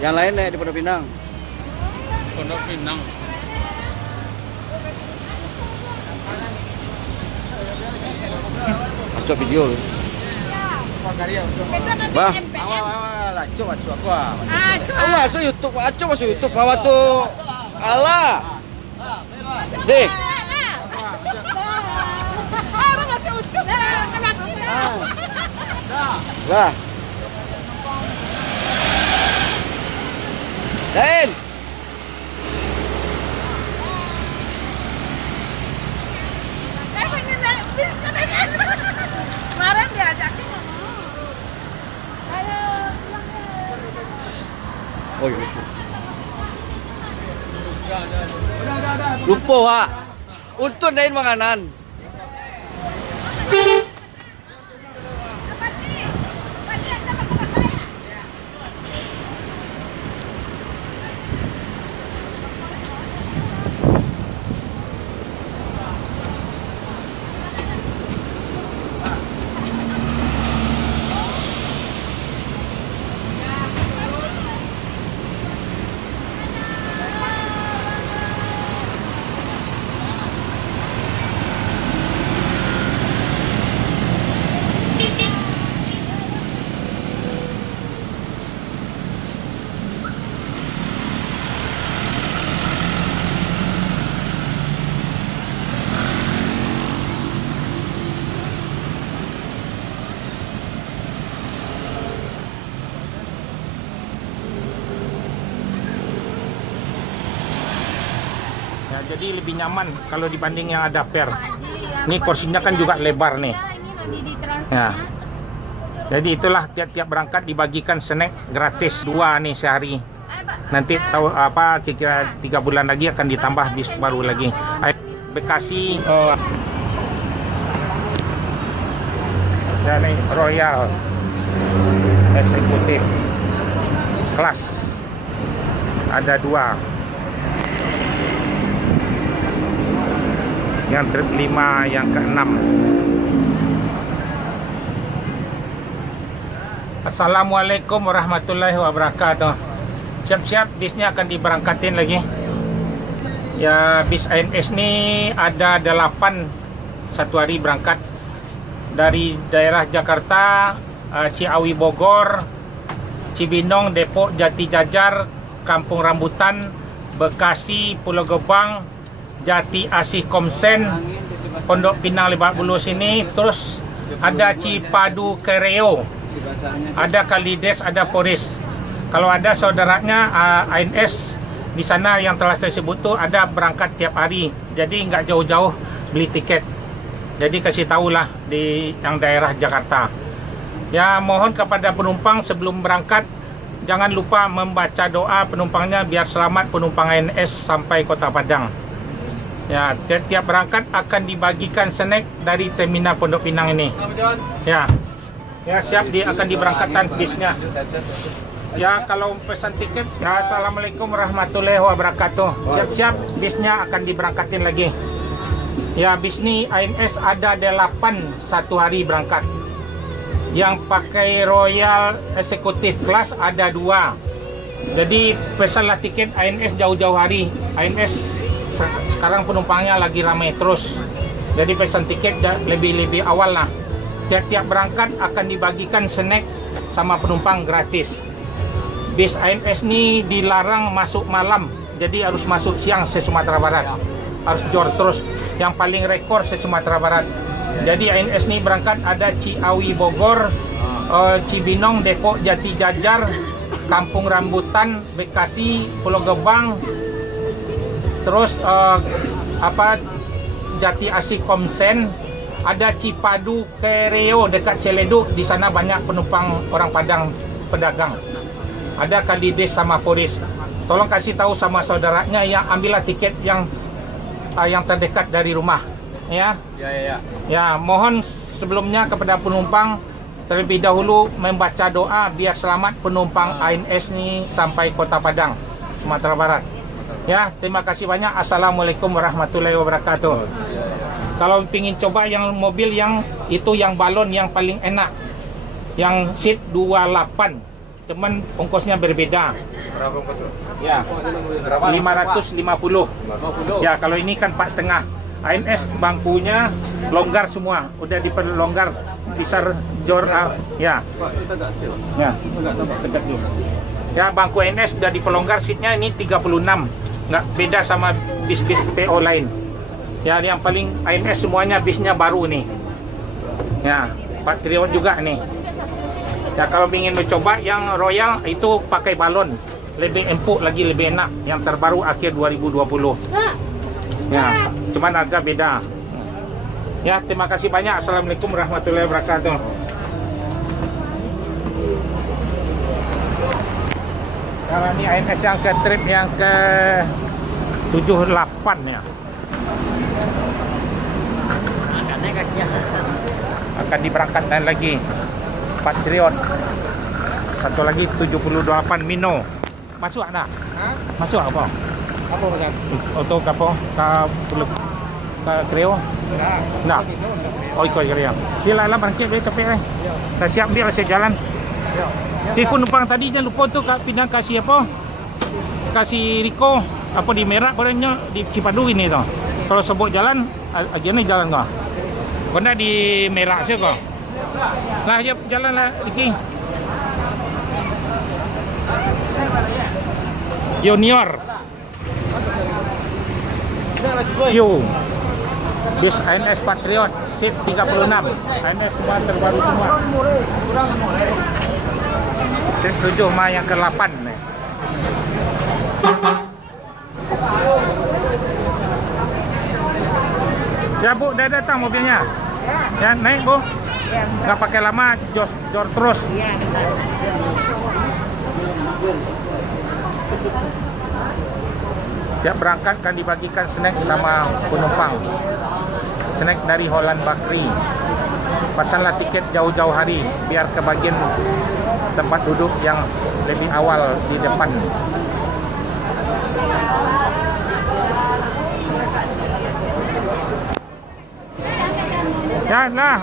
Yang lain nih di Pondok Pinang. Pondok Pinang. Masuk video lu. Bah. Masuk YouTube, masuk YouTube. Bawa tuh. Allah. Deh. Lah. Den. Kemarin diajakin Oh iya. Lupa, Pak. Untung dain makanan. Jadi lebih nyaman kalau dibanding yang ada per. Ini kursinya kan juga lebar nih. Ya. Jadi itulah tiap-tiap berangkat dibagikan snack gratis 2 nih sehari. Nanti tahu apa kira-kira 3 bulan lagi akan ditambah bis baru lagi. Bekasi dan Royal Eksekutif kelas ada 2. Yang trip 5, yang ke-6. Assalamualaikum warahmatullahi wabarakatuh. Siap-siap bisnya akan diberangkatin lagi. Ya, bis ANS ini ada 8 satu hari berangkat dari daerah Jakarta, Ciawi Bogor, Cibinong, Depok, Jati Jajar, Kampung Rambutan, Bekasi, Pulau Gebang, Jati Asih Komsen, Pondok Pinang Lebak Bulus ini, terus ada Cipadu Kereo, ada Kalides, ada Poris. Kalau ada saudaranya ANS di sana yang telah saya sebut tuh ada berangkat tiap hari, jadi nggak jauh-jauh beli tiket. Jadi kasih tahulah di yang daerah Jakarta. Ya, mohon kepada penumpang sebelum berangkat jangan lupa membaca doa penumpangnya biar selamat penumpang ANS sampai Kota Padang. Ya, tiap berangkat akan dibagikan snack dari terminal Pondok Pinang ini. Ya, ya siap akan diberangkatkan bisnya. Ya, kalau pesan tiket, ya assalamualaikum warahmatullahi wabarakatuh. Siap-siap bisnya akan diberangkatin lagi. Ya, bis ini ANS ada 8 satu hari berangkat. Yang pakai Royal Eksekutif kelas ada 2. Jadi pesanlah tiket ANS jauh-jauh hari. ANS sekarang penumpangnya lagi ramai terus, jadi pesan tiket lebih awal lah. Tiap-tiap berangkat akan dibagikan snack sama penumpang gratis. Bis ANS ini dilarang masuk malam, jadi harus masuk siang se-Sumatera Barat, harus jor terus. Yang paling rekor se-Sumatera Barat. Jadi ANS ini berangkat ada Ciawi Bogor, Cibinong, Depok, Jati Jajar, Kampung Rambutan, Bekasi, Pulau Gebang, terus Jati Asih Komsen, ada Cipadu Kereo dekat Celeduk, di sana banyak penumpang orang Padang pedagang. Ada Kalides sama Poris. Tolong kasih tahu sama saudaranya yang ambillah tiket yang terdekat dari rumah, ya. Ya, mohon sebelumnya kepada penumpang terlebih dahulu membaca doa biar selamat penumpang ANS ni sampai Kota Padang, Sumatera Barat. Ya, terima kasih banyak. Assalamualaikum warahmatullahi wabarakatuh. Kalau pingin coba yang mobil yang itu, yang balon yang paling enak, yang seat 28, cuman ongkosnya berbeda. Berapa ongkos? Ya, 550. Ya, kalau ini kan 4,5. ANS bangkunya longgar semua, udah diperlonggar besar jor ya. Ya, tegak dulu. Ya, bangku ANS sudah diperlonggar, seatnya ini 36. Nggak beda sama bis-bis PO lain. Ya, yang paling ANS semuanya bisnya baru nih. Ya, Patriot juga nih. Ya, kalau ingin mencoba yang Royal itu pakai balon, lebih empuk lagi, lebih enak. Yang terbaru akhir 2020. Ya, cuman agak beda. Ya, terima kasih banyak. Assalamualaikum warahmatullahi wabarakatuh. Kalau ini ANS yang ke trip yang ke 78 ya. Akan diberangkatkan lagi Patriot. Satu lagi 78 Mino. Masuk ada? Masuk apa? Apa benar? Auto kapo ka buluk ka Creo. Nah. Oh, ikut Creo. Sila lah bangkit dia capek eh. Saya siap dia saya jalan. Di penumpang tadi jangan lupa tu pindah kasih apa? Kasih Riko apa di Merak padanya di Cipadu ini tu. Kalau sebut jalan aja ni jalan kau. Kau nak di Merak sih kau. Lah ya jalan lah Riki. Junior. Yo, bis ANS Patriot, seat 36. ANS semua terbaru semua. Seat 7 mah yang ke-8 nih. Ya Bu, udah datang mobilnya. Ya, naik Bu. Nggak pakai lama, jor terus. Tiap berangkat kan dibagikan snack sama penumpang. Snack dari Holland Bakery. Pasanglah tiket jauh-jauh hari biar kebagian tempat duduk yang lebih awal di depan. Ya lah.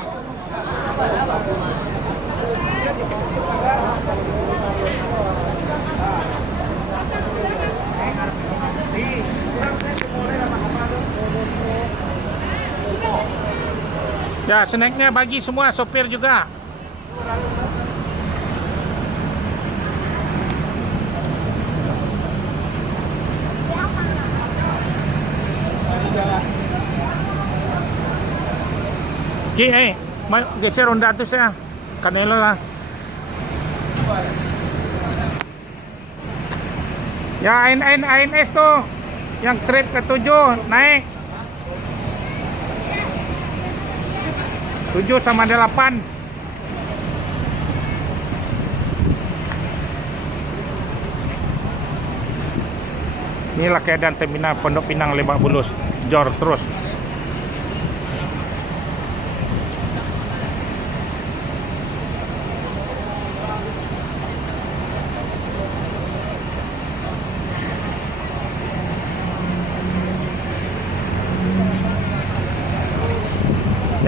Ya, snacknya bagi semua, sopir juga. Oke, geser ronda atas ya. Kanela lah. Ya, ANS tuh yang trip ke-7 naik. 7 sama 8. Inilah keadaan terminal Pondok Pinang Lebak Bulus. Jor terus.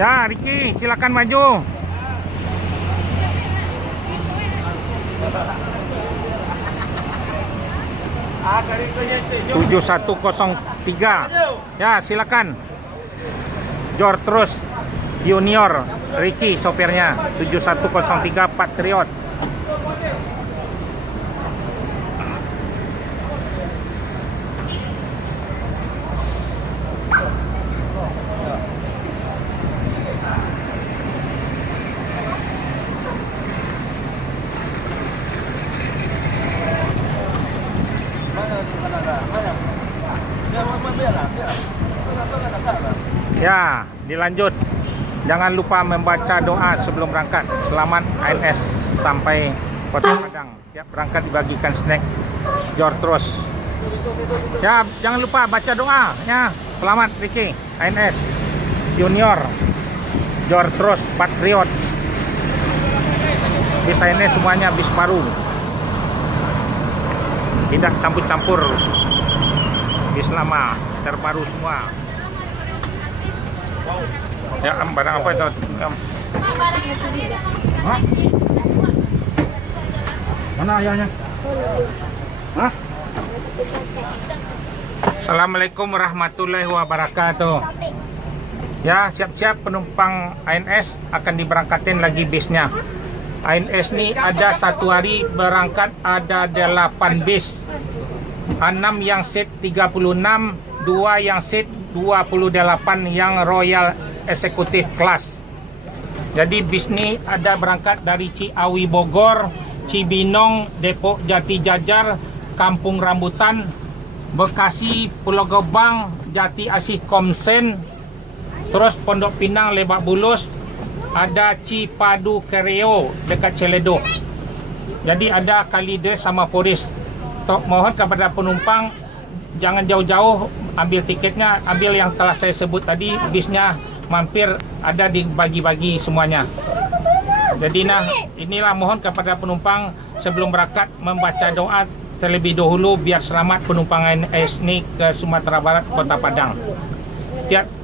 Ya, Riki, silakan maju. Tujuh 7103. Ya, silakan. Jor terus. Junior, Riki sopirnya. 7103 Patriot. Ya, dilanjut. Jangan lupa membaca doa sebelum berangkat. Selamat ANS sampai Kota Padang. Tiap berangkat dibagikan snack Jor terus. Ya, jangan lupa baca doa ya. Selamat Ricky, ANS Junior Jor terus Patriot. Bis ANS semuanya bis baru, tidak campur-campur. Bis lama terbaru semua. Ya, barang apa itu? Hah? Mana ayahnya? Hah? Assalamualaikum warahmatullahi wabarakatuh. Ya, siap-siap penumpang ANS akan diberangkatin lagi bisnya. ANS ini ada satu hari berangkat ada 8 bis. 6 yang seat 36, 2 yang seat 28 yang Royal Executive Class. Jadi bis ini ada berangkat dari Ciawi Bogor, Cibinong, Depok Jati Jajar, Kampung Rambutan, Bekasi, Pulau Gebang, Jati Asih Komsen, terus Pondok Pinang, Lebak Bulus, ada Cipadu Kereo dekat Celedo. Jadi ada Kalides sama Poris. Mohon kepada penumpang jangan jauh-jauh ambil tiketnya, ambil yang telah saya sebut tadi, bisnya mampir ada dibagi-bagi semuanya. Jadi inilah mohon kepada penumpang sebelum berangkat membaca doa terlebih dahulu biar selamat penumpang ANS ini ke Sumatera Barat, Kota Padang.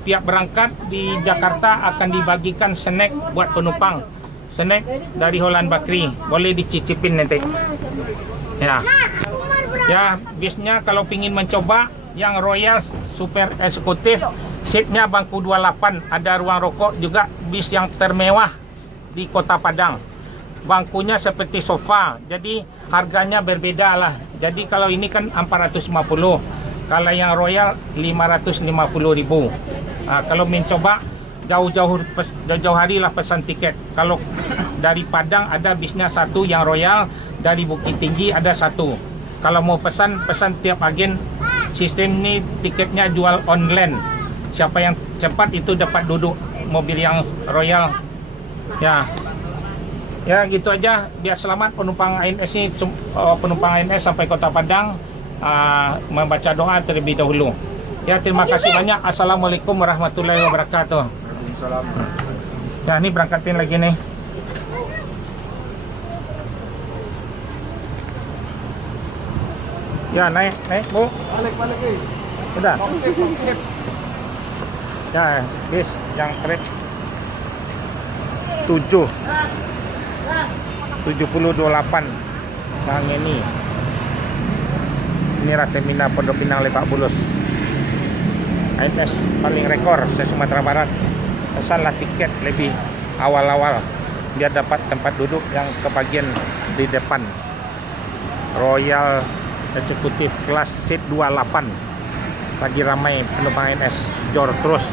Tiap berangkat di Jakarta akan dibagikan snack buat penumpang. Snack dari Holland Bakery, boleh dicicipin nanti. Ya, bisnya kalau pingin mencoba yang Royal Super Executive, seatnya bangku 28, ada ruang rokok juga, bis yang termewah di Kota Padang. Bangkunya seperti sofa, jadi harganya berbeda lah. Jadi kalau ini kan 450, kalau yang Royal 550.000. Kalau mencoba jauh-jauh hari lah pesan tiket. Kalau dari Padang ada bisnya satu yang Royal, dari Bukit Tinggi ada satu. Kalau mau pesan tiap agen. Sistem ini tiketnya jual online. Siapa yang cepat itu dapat duduk mobil yang Royal. Ya gitu aja, biar selamat penumpang ANS ini, penumpang ANS sampai Kota Padang. Membaca doa terlebih dahulu. Ya, terima kasih banyak. Assalamualaikum warahmatullahi wabarakatuh. Ya, ini berangkatin lagi nih. Ya, naik Bu. Balik. Udah. Ya, bis yang trip 78 Bang ini Terminal Pondok Pinang Lebak Bulus. ANS paling rekor se-Sumatera Barat. Pesanlah tiket lebih awal-awal biar dapat tempat duduk yang kebagian di depan. Royal Executive Class Seat 28. Lagi ramai penumpang ANS, jor terus,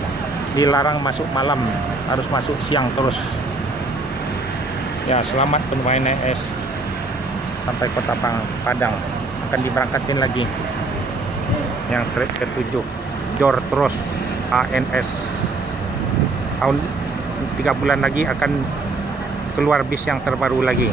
dilarang masuk malam, harus masuk siang terus. Ya, selamat penumpang ANS sampai Kota Padang, akan diberangkatin lagi yang trip ke-7, jor terus ANS. Tahun 3 bulan lagi akan keluar bis yang terbaru lagi.